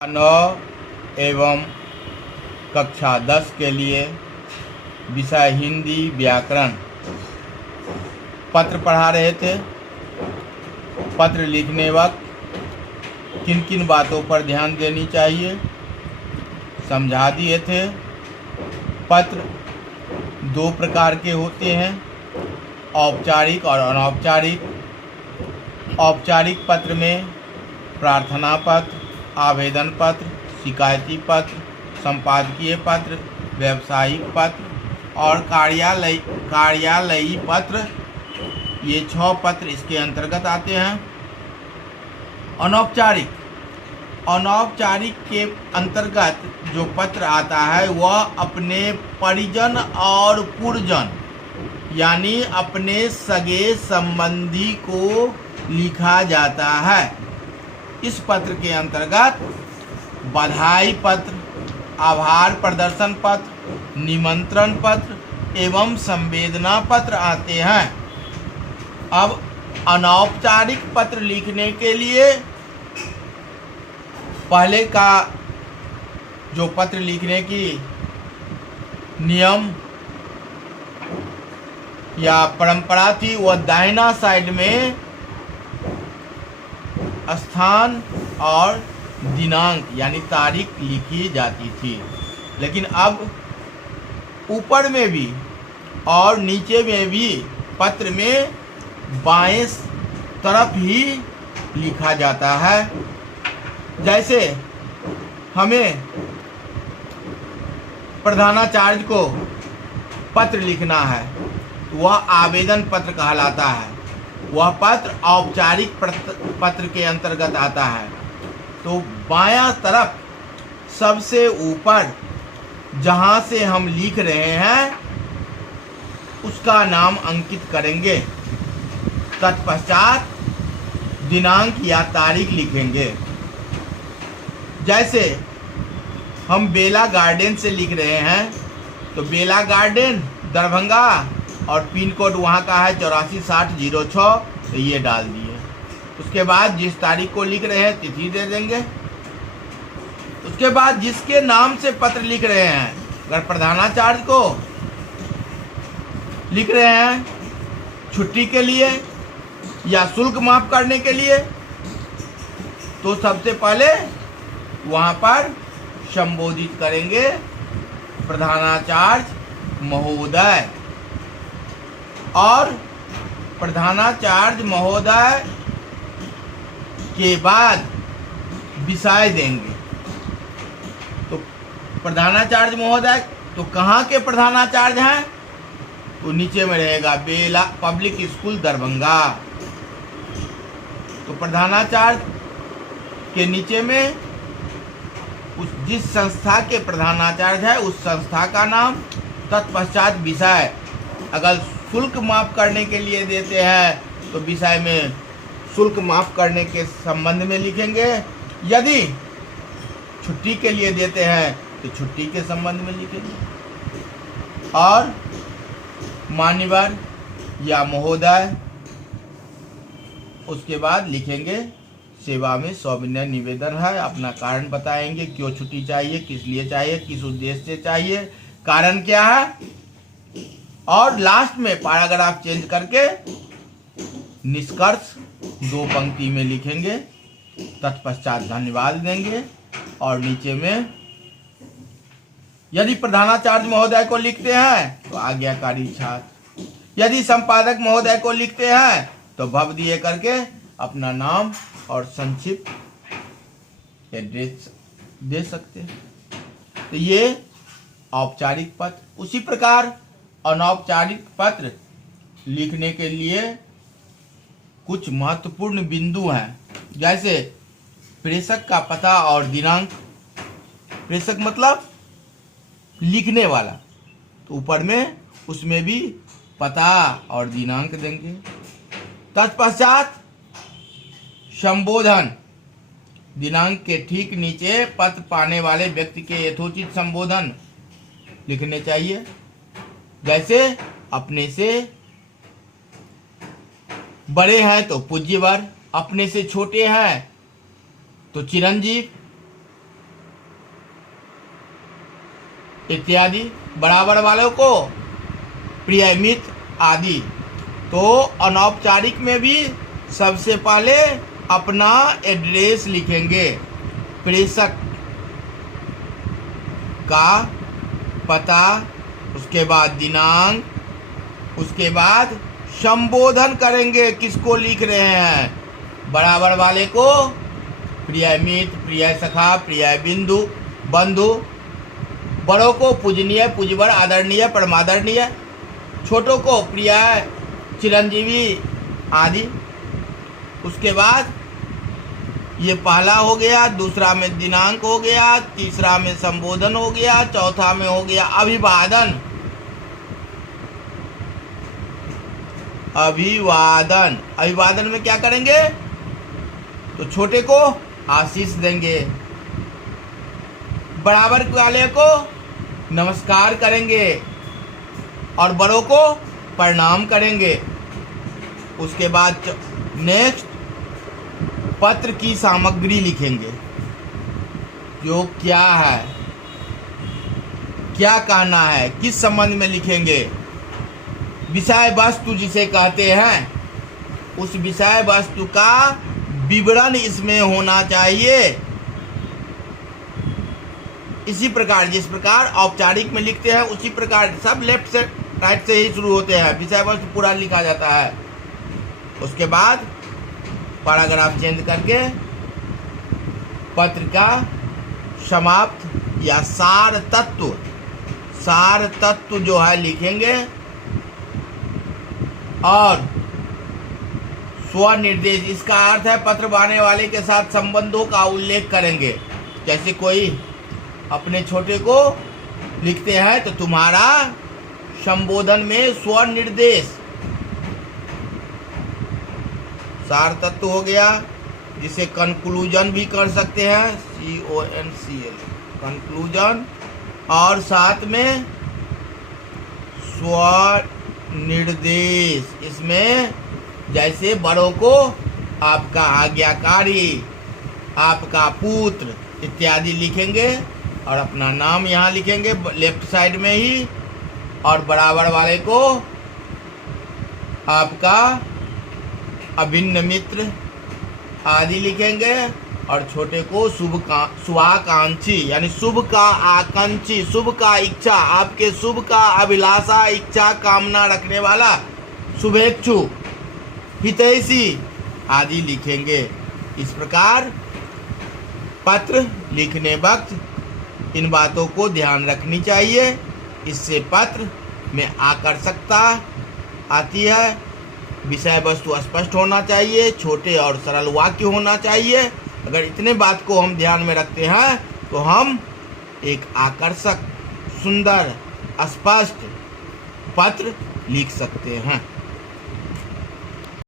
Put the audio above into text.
9 एवं कक्षा 10 के लिए विषय हिंदी व्याकरण पत्र पढ़ा रहे थे। पत्र लिखने वक्त किन किन बातों पर ध्यान देनी चाहिए समझा दिए थे। पत्र दो प्रकार के होते हैं, औपचारिक और अनौपचारिक। औपचारिक पत्र में प्रार्थना पत्र, आवेदन पत्र, शिकायती पत्र, संपादकीय पत्र, व्यावसायिक पत्र और कार्यालयी पत्र, ये 6 पत्र इसके अंतर्गत आते हैं। अनौपचारिक के अंतर्गत जो पत्र आता है वह अपने परिजन और पुरजन यानी अपने सगे संबंधी को लिखा जाता है। इस पत्र के अंतर्गत बधाई पत्र, आभार प्रदर्शन पत्र, निमंत्रण पत्र एवं संवेदना पत्र आते हैं। अब अनौपचारिक पत्र लिखने के लिए पहले का जो पत्र लिखने की नियम या परंपरा थी वह दाहिना साइड में स्थान और दिनांक यानी तारीख लिखी जाती थी, लेकिन अब ऊपर में भी और नीचे में भी पत्र में बाएं तरफ ही लिखा जाता है। जैसे हमें प्रधानाचार्य को पत्र लिखना है वह आवेदन पत्र कहलाता है। वह पत्र औपचारिक पत्र के अंतर्गत आता है। तो बायां तरफ सबसे ऊपर जहां से हम लिख रहे हैं उसका नाम अंकित करेंगे, तत्पश्चात दिनांक या तारीख लिखेंगे। जैसे हम बेला गार्डन से लिख रहे हैं तो बेला गार्डन दरभंगा और पिन कोड वहाँ का है 846006, तो ये डाल दिए। उसके बाद जिस तारीख को लिख रहे हैं तिथि दे देंगे। उसके बाद जिसके नाम से पत्र लिख रहे हैं, अगर प्रधानाचार्य को लिख रहे हैं छुट्टी के लिए या शुल्क माफ करने के लिए, तो सबसे पहले वहाँ पर संबोधित करेंगे प्रधानाचार्य महोदय, और प्रधानाचार्य महोदय के बाद विषय देंगे। तो प्रधानाचार्य महोदय तो कहाँ के प्रधानाचार्य हैं, तो नीचे में रहेगा बेला पब्लिक स्कूल दरभंगा। तो प्रधानाचार्य के नीचे में जिस संस्था के प्रधानाचार्य है उस संस्था का नाम, तत्पश्चात विषय। अगर शुल्क माफ करने के लिए देते हैं तो विषय में शुल्क माफ करने के संबंध में लिखेंगे। यदि छुट्टी के लिए देते हैं तो छुट्टी के संबंध में लिखेंगे। और मान्यवर या महोदय, उसके बाद लिखेंगे सेवा में सविनय निवेदन है, अपना कारण बताएंगे, क्यों छुट्टी चाहिए, किस लिए चाहिए, किस उद्देश्य से चाहिए, कारण क्या है। और लास्ट में पैराग्राफ चेंज करके निष्कर्ष 2 पंक्ति में लिखेंगे, तत्पश्चात धन्यवाद देंगे। और नीचे में यदि प्रधानाचार्य महोदय को लिखते हैं तो आज्ञाकारी छात्र, यदि संपादक महोदय को लिखते हैं तो भवदीय करके अपना नाम और संक्षिप्त एड्रेस दे सकते हैं। तो ये औपचारिक पत्र। उसी प्रकार अनौपचारिक पत्र लिखने के लिए कुछ महत्वपूर्ण बिंदु हैं। जैसे प्रेषक का पता और दिनांक। प्रेषक मतलब लिखने वाला, तो ऊपर में उसमें भी पता और दिनांक देंगे। तत्पश्चात संबोधन, दिनांक के ठीक नीचे पत्र पाने वाले व्यक्ति के यथोचित संबोधन लिखने चाहिए। जैसे अपने से बड़े हैं तो पूज्यवर, अपने से छोटे हैं तो चिरंजीव, इत्यादि। बराबर वालों को प्रिय मित्र आदि। तो अनौपचारिक में भी सबसे पहले अपना एड्रेस लिखेंगे, प्रेषक का पता, उसके बाद दिनांक, उसके बाद संबोधन करेंगे किसको लिख रहे हैं। बराबर वाले को प्रिय मित्र, प्रिय सखा, प्रिय बंधु। बड़ों को पूजनीय, पूज्यवर, आदरणीय, परमादरणीय। छोटों को प्रिय, चिरंजीवी आदि। उसके बाद ये पहला हो गया, दूसरा में दिनांक हो गया, तीसरा में संबोधन हो गया, चौथा में हो गया अभिवादन। अभिवादन में क्या करेंगे? तो छोटे को आशीष देंगे, बराबर वाले को नमस्कार करेंगे और बड़ों को प्रणाम करेंगे। उसके बाद नेक्स्ट पत्र की सामग्री लिखेंगे, जो क्या है, क्या कहना है, किस संबंध में लिखेंगे। विषय वस्तु जिसे कहते हैं, उस विषय वस्तु का विवरण इसमें होना चाहिए। इसी प्रकार जिस प्रकार औपचारिक में लिखते हैं उसी प्रकार सब लेफ्ट से राइट से ही शुरू होते हैं, विषय वस्तु पूरा लिखा जाता है। उसके बाद पैराग्राफ चेंज करके पत्र का समाप्त या सार तत्व जो है लिखेंगे और स्वनिर्देश, इसका अर्थ है पत्र पाने वाले के साथ संबंधों का उल्लेख करेंगे। जैसे कोई अपने छोटे को लिखते हैं तो तुम्हारा संबोधन में स्वनिर्देश, सार तत्व हो गया, जिसे कंक्लूजन भी कर सकते हैं, CONCL कंक्लूजन, और साथ में स्वनिर्देश। इसमें जैसे बड़ों को आपका आज्ञाकारी, आपका पुत्र इत्यादि लिखेंगे और अपना नाम यहाँ लिखेंगे लेफ्ट साइड में ही, और बराबर वाले को आपका अभिन्न मित्र आदि लिखेंगे और छोटे को शुभाकांक्षी यानी शुभ का आकांक्षी, शुभ का इच्छा, आपके शुभ का अभिलाषा, इच्छा, कामना रखने वाला, शुभेच्छु, हितैषी आदि लिखेंगे। इस प्रकार पत्र लिखने वक्त इन बातों को ध्यान रखनी चाहिए। इससे पत्र में आकर्षकता आती है, विषय वस्तु स्पष्ट होना चाहिए, छोटे और सरल वाक्य होना चाहिए। अगर इतने बात को हम ध्यान में रखते हैं तो हम एक आकर्षक, सुंदर, स्पष्ट पत्र लिख सकते हैं।